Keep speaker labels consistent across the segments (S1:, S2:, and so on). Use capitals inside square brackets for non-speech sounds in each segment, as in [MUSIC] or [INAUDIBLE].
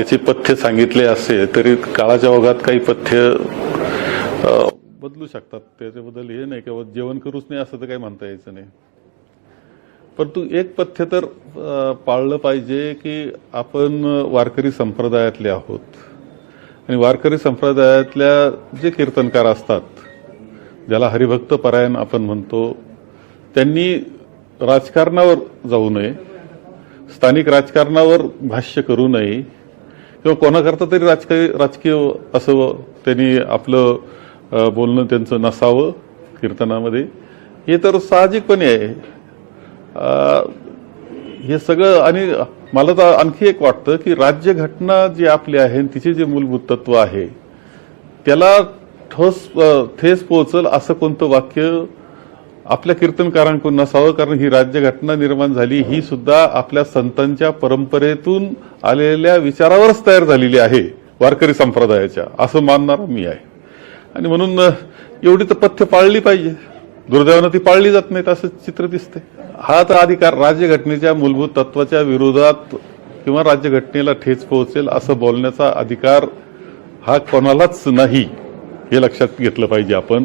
S1: त्याचे पथ्य सांगितले असे तरी काळाच्या ओघात काही पथ्य बदलू शकतात. त्याच्याबद्दल हे नाही किंवा जेवण करूच नाही असं तर काही म्हणता यायचं नाही. परंतु एक पथ्य तर पाळलं पाहिजे की आपण वारकरी संप्रदायातले आहोत. आणि वारकरी संप्रदायातल्या जे कीर्तनकार असतात ज्याला हरिभक्त परायण आपण म्हणतो त्यांनी राजकारणावर जाऊ नये स्थानिक राजकारणावर भाष्य करू नये किंवा कोणाकरता तरी राजकीय राजकीय असं त्यांनी आपलं बोलणं त्यांचं नसावं कीर्तनामध्ये. हे तर साहजिकपणे आहे. हे सगळं आणि मला तर आणखी एक वाटतं की राज्यघटना जी आपली आहे तिचे जे मूलभूत तत्व आहे त्याला ठोस ठेस पोहोचल असं कोणतं वाक्य आपल्या कीर्तनकारांकडून नसावं कारण ही राज्यघटना निर्माण झाली ही सुद्धा आपल्या संतांच्या परंपरेतून आलेल्या विचारावरच तयार झालेली आहे वारकरी संप्रदायाच्या. असं मानणारा मी आहे. आणि म्हणून एवढी तर पथ्य पाळली पाहिजे. दुर्दैवानं ती पाळली जात नाहीत असं चित्र दिसते हा तर अधिकार राज्यघटनेच्या मूलभूत तत्वाच्या विरोधात किंवा राज्यघटनेला ठेच पोहोचेल असं बोलण्याचा अधिकार हा कोणालाच नाही हे लक्षात घेतलं पाहिजे आपण.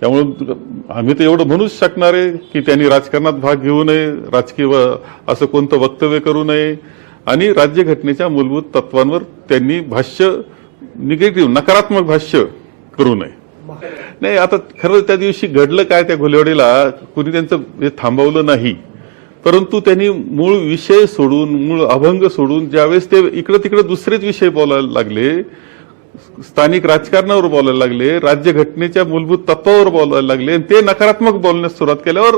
S1: त्यामुळे आम्ही तर एवढं म्हणूच शकणार आहे की त्यांनी राजकारणात भाग घेऊ नये राजकीय व- असं कोणतं वक्तव्य करू नये. आणि राज्यघटनेच्या मूलभूत तत्वांवर त्यांनी भाष्य निगेटिव्ह नकारात्मक भाष्य करू नये. नाही आता खरं त्या दिवशी घडलं काय त्या घोलेवाडीला कुणी त्यांचं हे थांबवलं नाही. परंतु त्यांनी मूळ विषय सोडून मूळ अभंग सोडून ज्यावेळेस ते इकडं तिकडे दुसरेच विषय बोलायला लागले स्थानिक राजकारणावर बोलायला लागले राज्यघटनेच्या मूलभूत तत्वावर बोलायला लागले आणि ते नकारात्मक बोलण्यास सुरुवात केल्यावर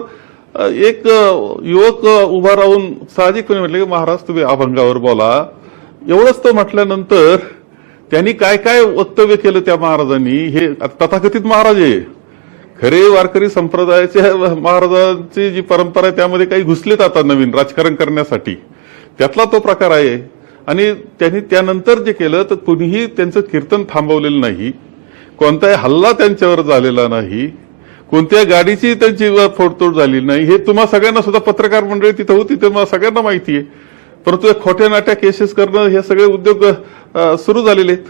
S1: एक युवक उभा राहून साहजिकपणे म्हटले की महाराज तुम्ही अभंगावर बोला. एवढंच तर म्हटल्यानंतर त्यांनी काय काय वक्तव्य केलं त्या महाराजांनी? हे तथाकथित महाराज आहे. खरे वारकरी संप्रदायाच्या महाराजांची जी परंपरा आहे त्यामध्ये काही घुसलेत आता नवीन राजकारण करण्यासाठी. त्यातला तो प्रकार आहे. आणि त्यांनी त्यानंतर जे केलं तर कुणीही त्यांचं कीर्तन थांबवलेलं नाही. कोणताही हल्ला त्यांच्यावर झालेला नाही. कोणत्या गाडीची त्यांची फोडतोड झाली नाही. हे तुम्हा सगळ्यांना सुद्धा पत्रकार मंडळी तिथं होती ते मला सगळ्यांना माहिती आहे. परंतु खोट्या नाट्या केसेस करणं हे सगळे उद्योग सुरू झालेले आहेत.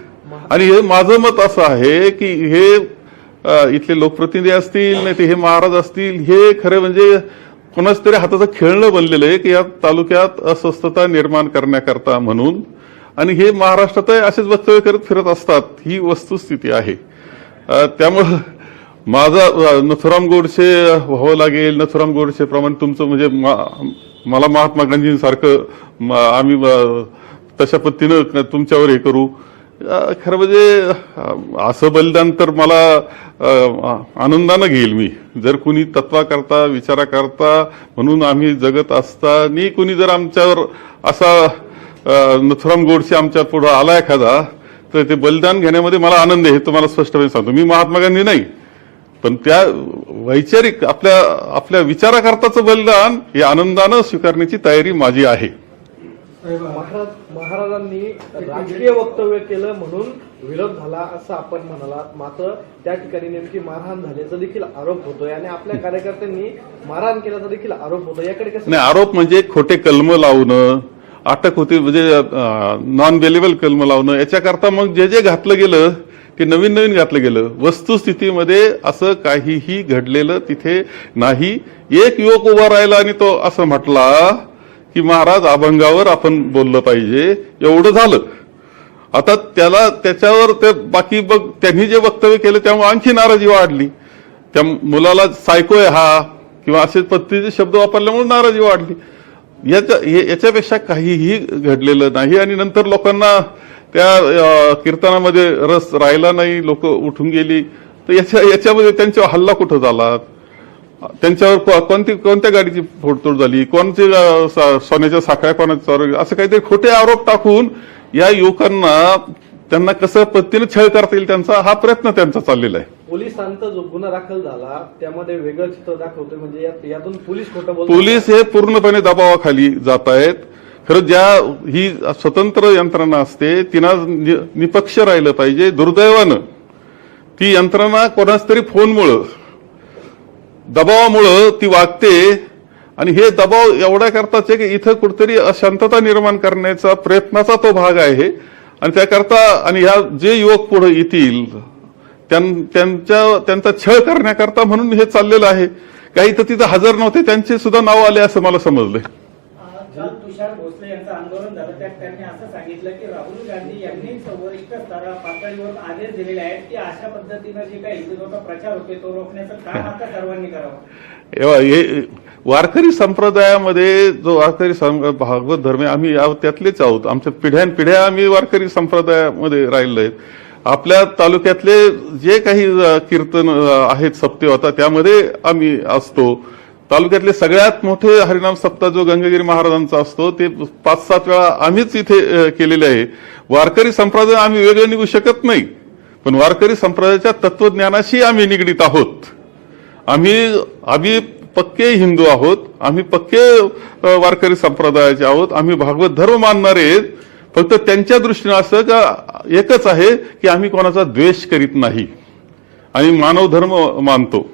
S1: आणि हे माझं मत असं आहे की हे इथले लोकप्रतिनिधी असतील नाही ते हे महाराज असतील हे खरे म्हणजे कोणाच तरी हाताचं खेळणं बनलेलं आहे की या तालुक्यात अस्वस्थता निर्माण करण्याकरता म्हणून. आणि हे महाराष्ट्रात असेच वक्तव्य करत फिरत असतात ही वस्तुस्थिती आहे. त्यामुळं माझा नथुराम गोडसे व्हावं लागेल. नथुराम गोडसे प्रमाण तुमचं म्हणजे मा- मला महात्मा गांधींसारखं म- आम्ही तशा पद्धतीनं तुमच्यावर हे करू. खरं म्हणजे असं बलिदान तर मला आनंदानं घेईल मी. जर कुणी तत्वाकरता विचाराकरता म्हणून आम्ही जगत असताना कुणी जर आमच्यावर असा नथुराम गोडसे आमच्या पुढे आला एखादा तर ते बलिदान घेण्यामध्ये मला आनंद आहे हे तुम्हाला स्पष्टपणे सांगतो. मी महात्मा गांधी नाही. पण त्या वैचारिक आपल्या आपल्या विचाराकरताचं बलिदान हे आनंदानं स्वीकारण्याची तयारी माझी आहे.
S2: महाराज महाराजांनी राजकीय वक्तव्य केलं म्हणून विरोध झाला असं आपण म्हणालात. मात्र त्या ठिकाणी नेमकी मारहाण झाल्याचा देखील आरोप होतोय आणि आपल्या कार्यकर्त्यांनी मारहाण केल्याचा देखील आरोप होतो याकडे कसं
S1: नाही आरोप म्हणजे खोटे कलम लावणं अटक होती म्हणजे नॉन वेलेबल कलम लावणं याच्याकरता मग जे जे घातलं गेलं ते नवीन नवीन घातलं गेलं. वस्तुस्थितीमध्ये असं काहीही घडलेलं तिथे नाही. एक युवक उभा राहिला आणि तो असं म्हटला की महाराज अभंगावर आपण बोललं पाहिजे. एवढं झालं. आता त्याला त्याच्यावर ते बाकी बघ त्यांनी जे वक्तव्य केलं त्यामुळे आणखी नाराजी वाढली. त्या मुलाला सायकोय हा किंवा असे पद्धतीचे शब्द वापरल्यामुळे नाराजी वाढली. याच्या याच्यापेक्षा काहीही घडलेलं नाही आणि नंतर लोकांना त्या कीर्तनामध्ये रस राहिला नाही लोक उठून गेली. तर याच्या याच्यामध्ये त्यांच्यावर हल्ला कुठं झाला? त्यांच्यावर कोणती कोणत्या गाडीची फोडतोड झाली? कोणती सोन्याच्या साखळ्या कोणाच्या चोरी असं काहीतरी खोटे आरोप टाकून या युवकांना त्यांना कसं पद्धतीने छळ करता येईल त्यांचा हा प्रयत्न त्यांचा चाललेला आहे.
S2: पोलिसांचा जो गुन्हा दाखल झाला त्यामध्ये वेगळं चित्र दाखवतोय म्हणजे यात- यातून पोलीस खोटं
S1: पोलीस हे पूर्णपणे दबावाखाली जात आहेत. खरं ज्या ही स्वतंत्र यंत्रणा असते तिना निपक्ष राहिलं पाहिजे दुर्दैवानं. ती यंत्रणा कोणाच तरी फोनमुळं दबावामुळं ती वागते. आणि हे दबाव एवढ्या करताच आहे की इथं कुठेतरी अशांतता निर्माण करण्याचा प्रयत्नाचा तो भाग आहे. आणि त्याकरता आणि ह्या जे युवक पुढे येतील त्यां- त्यांच्या त्यांचा छळ करण्याकरता म्हणून हे चाललेलं आहे. काही तर तिथं हजर नव्हते त्यांचे सुद्धा नाव आले असं मला समजलंय.
S3: तुषार भोसले यांचं आंदोलन झालं त्यात त्यांनी असं सांगितलं की राहुल गांधी यांनीच वरिष्ठ स्तरा पातळीवर आदेश दिलेले आहेत की अशा पद्धतीनं जे काही हिंदुत्वाचा प्रचार होते तो रोखण्याचं काम [LAUGHS] आता सर्वांनी करावं.
S1: हे वारकरी संप्रदायामध्ये जो वारकरी भागवत धर्म आम्ही त्यातलेच आहोत. आमच्या पिढ्यान पिढ्या आम्ही वारकरी संप्रदायामध्ये राहिलो आहेत. आपल्या तालुक्यातले जे काही कीर्तन आहेत सप्ते होता त्यामध्ये आम्ही असतो. तालुक्यातले सगळ्यात मोठे हरिनाम सप्ताह जो गंगागिरी महाराजांचा असतो ते पाच सात वेळा आम्हीच इथे केलेले आहे. वारकरी संप्रदाय आम्ही वेगळे निघू शकत नाही पण वारकरी संप्रदायाच्या तत्वज्ञानाशी आम्ही निगडीत आहोत. आम्ही आम्ही पक्के हिंदू आहोत आम्ही पक्के वारकरी संप्रदायाचे आहोत आम्ही भागवत धर्म मानणारे आहेत. फक्त त्यांच्या दृष्टीनं असं का एकच आहे की आम्ही कोणाचा द्वेष करीत नाही. आणि मानव धर्म मानतो.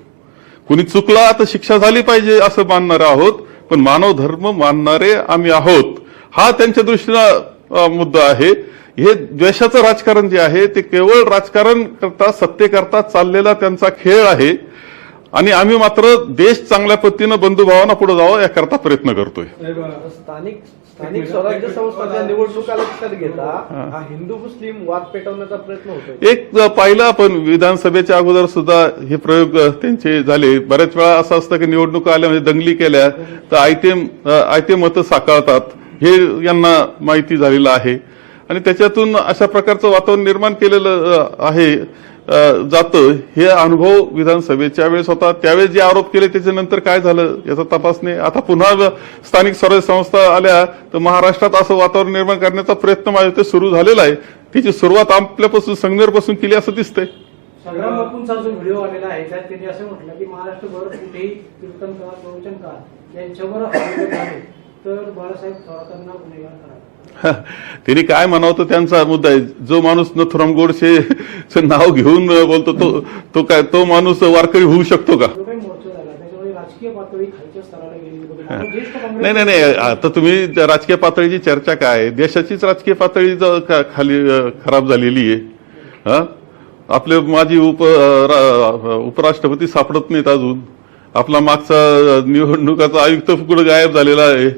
S1: कुणी चुकला तर शिक्षा झाली पाहिजे असं मानणारे आहोत पण मानव धर्म मानणारे आम्ही आहोत. हा त्यांच्या दृष्टीनं मुद्दा आहे. हे द्वेषाचं राजकारण जे आहे ते केवळ राजकारण करता सत्तेकरता चाललेला त्यांचा खेळ आहे. आणि आम्ही मात्र देश चांगल्या पद्धतीनं बंधुभावांना पुढे जावं याकरता प्रयत्न करतोय.
S2: स्थानिक स्थानिक स्वराज्य संस्थांच्या निवडणुका लक्षात घेता हा. हिंदू मुस्लिम वाद पेटवण्याचा प्रयत्न
S1: एक पाहिलं आपण विधानसभेच्या अगोदर सुद्धा हे प्रयोग त्यांचे झाले. बऱ्याच वेळा असं असतं की निवडणुका आल्या म्हणजे दंगली केल्या तर आयते आयते मतं साकारतात. हे यांना माहिती झालेलं आहे. आणि त्याच्यातून अशा प्रकारचं वातावरण निर्माण केलेलं आहे. जातं हे अनुभव विधानसभेच्या वेळेस होता त्यावेळेस जे आरोप केले त्याच्यानंतर काय झालं याचा तपास आता पुन्हा स्थानिक स्वराज्य संस्था आल्या तर महाराष्ट्रात असं वातावरण निर्माण करण्याचा प्रयत्न माझ्या ते सुरू झालेला आहे. त्याची सुरुवात आपल्यापासून संगमेरपासून केली असं दिसतंय.
S4: संग्राम बापूंचा जो व्हिडिओ आलेला आहे त्यात त्यांनी असं म्हटलं की महाराष्ट्रभर कुठेही कीर्तनकार प्रवचनकार यांच्यावर हल्ले झाले तर बाळासाहेब थोरातांना गुन्हेगार करा [LAUGHS]
S1: त्यांनी काय म्हणावं तर त्यांचा मुद्दा आहे. जो माणूस नथुराम गोडसे नाव घेऊन बोलतो तो तो काय तो माणूस वारकरी होऊ शकतो का? नाही. नाही नाही आता तुम्ही राजकीय पातळीची चर्चा काय आहे? देशाचीच राजकीय पातळी खाली खराब झालेली आहे. हा? आपले माजी उप उपराष्ट्रपती सापडत नाहीत अजून. आपला मागचा निवडणुकाचा आयुक्त कुठं गायब झालेला आहे.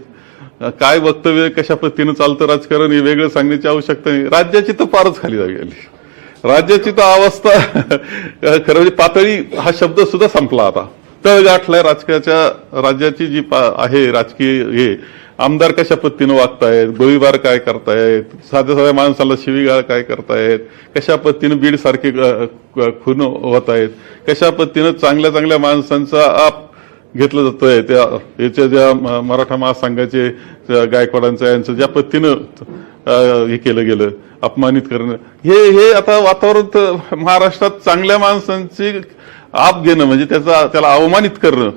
S1: काय वक्तव्य कशा पद्धतीनं चालतं राजकारण हे वेगळं सांगण्याची आवश्यकता नाही. राज्याची तर फारच खाली गेली राज्याची तर अवस्था [LAUGHS] खरं म्हणजे पातळी हा शब्द सुद्धा संपला आता. तळ गाठलाय राजकीयाच्या राज्याची जी पा- आहे राजकीय हे आमदार कशा पद्धतीनं वागतायत गोळीबार काय करतायत साध्या साध्या माणसाला शिवीगाळ काय करतायत कशा पद्धतीनं बीड सारखे खून होत आहेत कशा पद्धतीनं चांगल्या चांगल्या माणसांचा आप घेतलं जातंय त्या याच्या ज्या म- मराठा महासंघाचे गायकवाडांचं यांचं ज्या पद्धतीनं हे केलं गेलं अपमानित करणं हे हे आता वातावरण तर महाराष्ट्रात चांगल्या माणसांची आप घेणं म्हणजे त्याचा त्याला अवमानित करणं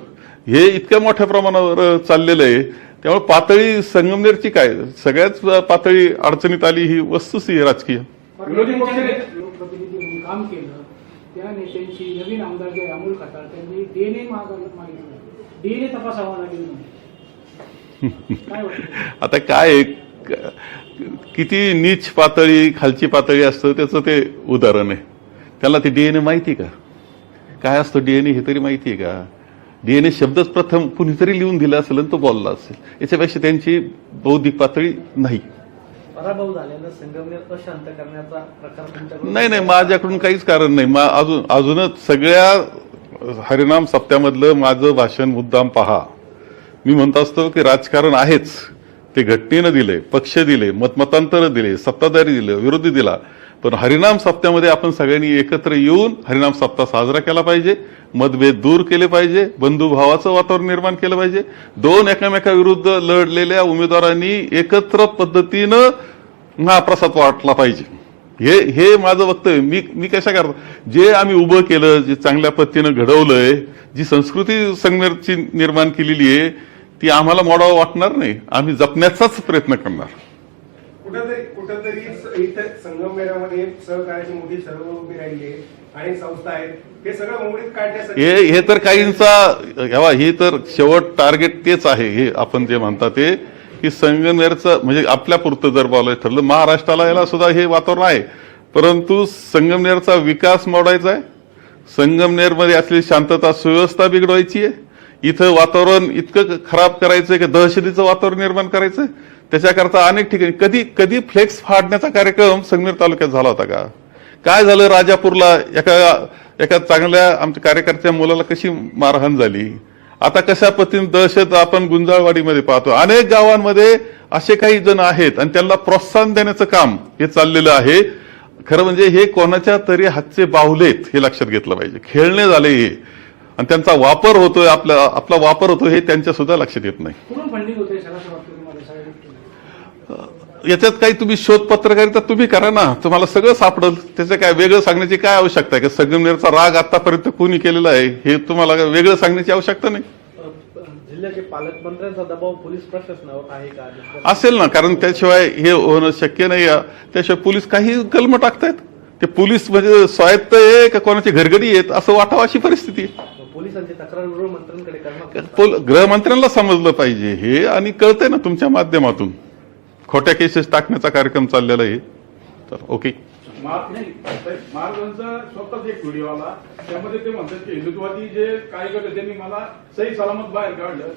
S1: हे इतक्या मोठ्या प्रमाणावर चाललेलं आहे. त्यामुळे पातळी संगमनेरची काय? सगळ्याच पातळी अडचणीत आली ही वस्तूच ही राजकीय.
S4: काम केलं. त्या नेत्यांची नवीन आमदार जे अमोल खताळ त्यांनी डीएनए मागितलं. डीएनए तपासावा लागेल. काय
S1: आता काय किती नीच पातळी खालची पातळी असतं त्याचं ते उदाहरण आहे. त्याला ते डीएनए माहिती का? काय असतं डीएनए हे तरी माहिती आहे का? डीएनए शब्दच प्रथम कुणीतरी लिहून दिला असेल आणि तो बोलला असेल. याच्यापेक्षा त्यांची बौद्धिक पातळी नाही. नाही नाही माझ्याकडून काहीच कारण नाही. मा अजून अजूनच सगळ्या हरिनाम सप्त्यामधलं माझं भाषण मुद्दाम पहा. मी म्हणत असतो की राजकारण आहेच. ते घटनेनं दिले पक्ष दिले मतमतांतर दिले सत्ताधारी दिले विरोधी दिला. पण हरिनाम सप्त्यामध्ये आपण सगळ्यांनी एकत्र येऊन हरिनाम सप्ताह साजरा केला पाहिजे मतभेद दूर केले पाहिजे बंधुभावाचं वातावरण निर्माण केलं पाहिजे. दोन एकामेकाविरुद्ध लढलेल्या उमेदवारांनी एकत्र पद्धतीनं महाप्रसाद वाटला पाहिजे. हे हे माझं वक्तव्य. मी मी कशा करतो? जे आम्ही उभं केलं जे चांगल्या पद्धतीनं घडवलंय जी संस्कृती संगमेरची निर्माण केलेली आहे ती आम्हाला मोडावं वाटणार नाही. आम्ही जपण्याचाच प्रयत्न करणार.
S5: कुठंतरी कुठंतरी स- इथं संगमनेरामध्ये सहकार्याची मोठी सर्व उभी राहिली आहे आणि संस्था आहेत. हे सगळं मुंबईत काढण्यासाठी
S1: हे हे तर काहींचा हे तर शेवट टार्गेट तेच आहे हे आपण जे म्हणता ते. की संगमनेरचं म्हणजे आपल्या पुरतं जर बोलायचं ठरलं महाराष्ट्राला याला सुद्धा हे वातावरण आहे. परंतु संगमनेरचा विकास मोडायचा आहे. संगमनेरमध्ये असलेली शांतता सुव्यवस्था बिघडवायची आहे. इथं वातावरण इतकं खराब करायचंय की दहशतीचं वातावरण निर्माण करायचंय. त्याच्याकरता अनेक ठिकाणी कधी कधी फ्लेक्स फाडण्याचा कार्यक्रम संगमेर तालुक्यात झाला होता का? काय झालं राजापूरला? एका एका चांगल्या आमच्या कार्यकर्त्या मुलाला कशी मारहाण झाली? आता कशा पद्धतीने दहशत आपण गुंजाळवाडीमध्ये पाहतो? अनेक गावांमध्ये असे काही जण आहेत आणि त्यांना प्रोत्साहन देण्याचं काम हे चाललेलं आहे. खरं म्हणजे हे कोणाच्या तरी हातचे बाहुलेत हे लक्षात घेतलं पाहिजे. खेळणे झाले हे. आणि त्यांचा वापर होतोय आपला आपला वापर होतोय हे त्यांच्या सुद्धा लक्षात येत नाही. याच्यात काही तुम्ही शोध पत्रकारिता तुम्ही करा ना. तुम्हाला सगळं सापडल. त्याचं काय वेगळं सांगण्याची काय आवश्यकता आहे? का संगमनेरचा राग आतापर्यंत कोणी केलेला आहे? हे तुम्हाला वेगळं सांगण्याची आवश्यकता नाही?
S2: जिल्ह्याचे पालकमंत्र्यांचा दबाव पोलीस प्रशासनावर आहे का?
S1: असेल ना. कारण त्याशिवाय हे होणं शक्य नाही. त्याशिवाय पोलीस काही कलम टाकतायत. ते पोलीस म्हणजे स्वायत्त आहे का कोणाची घरगडी आहेत? असं वाटावं अशी परिस्थिती आहे.
S2: पोलिसांची तक्रार गृहमंत्र्यांकडे
S1: गृहमंत्र्यांना समजलं पाहिजे. हे आणि कळतंय ना तुमच्या माध्यमातून. खोट्या केसेस टाकण्याचा कार्यक्रम चाललेला आहे. तर ओके
S6: मार- नाही, साहेब, महाराजांचा स्वतःच एक व्हिडिओ आला. त्यामध्ये ते म्हणतात की जे त्यांनी मला सही सलामत बाहेर काढलं.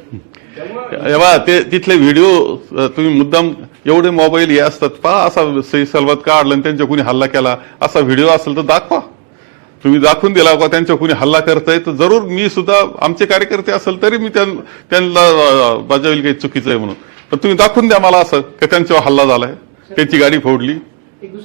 S1: ते तिथले व्हिडिओ तुम्ही मुद्दाम एवढे मोबाईल हे असतात पहा असा सही सलवात काढला आणि त्यांच्या कुणी हल्ला केला. असा व्हिडिओ असेल तर दाखवा. तुम्ही दाखवून दिला का त्यांच्या कुणी हल्ला करताय तर जरूर मी सुद्धा आमचे कार्यकर्ते असेल तरी मी त्यां- त्यांना बजावेल काही चुकीचं आहे म्हणून. पण तुम्ही दाखवून द्या मला असं का त्यांच्यावर हल्ला झालाय त्यांची गाडी फोडली.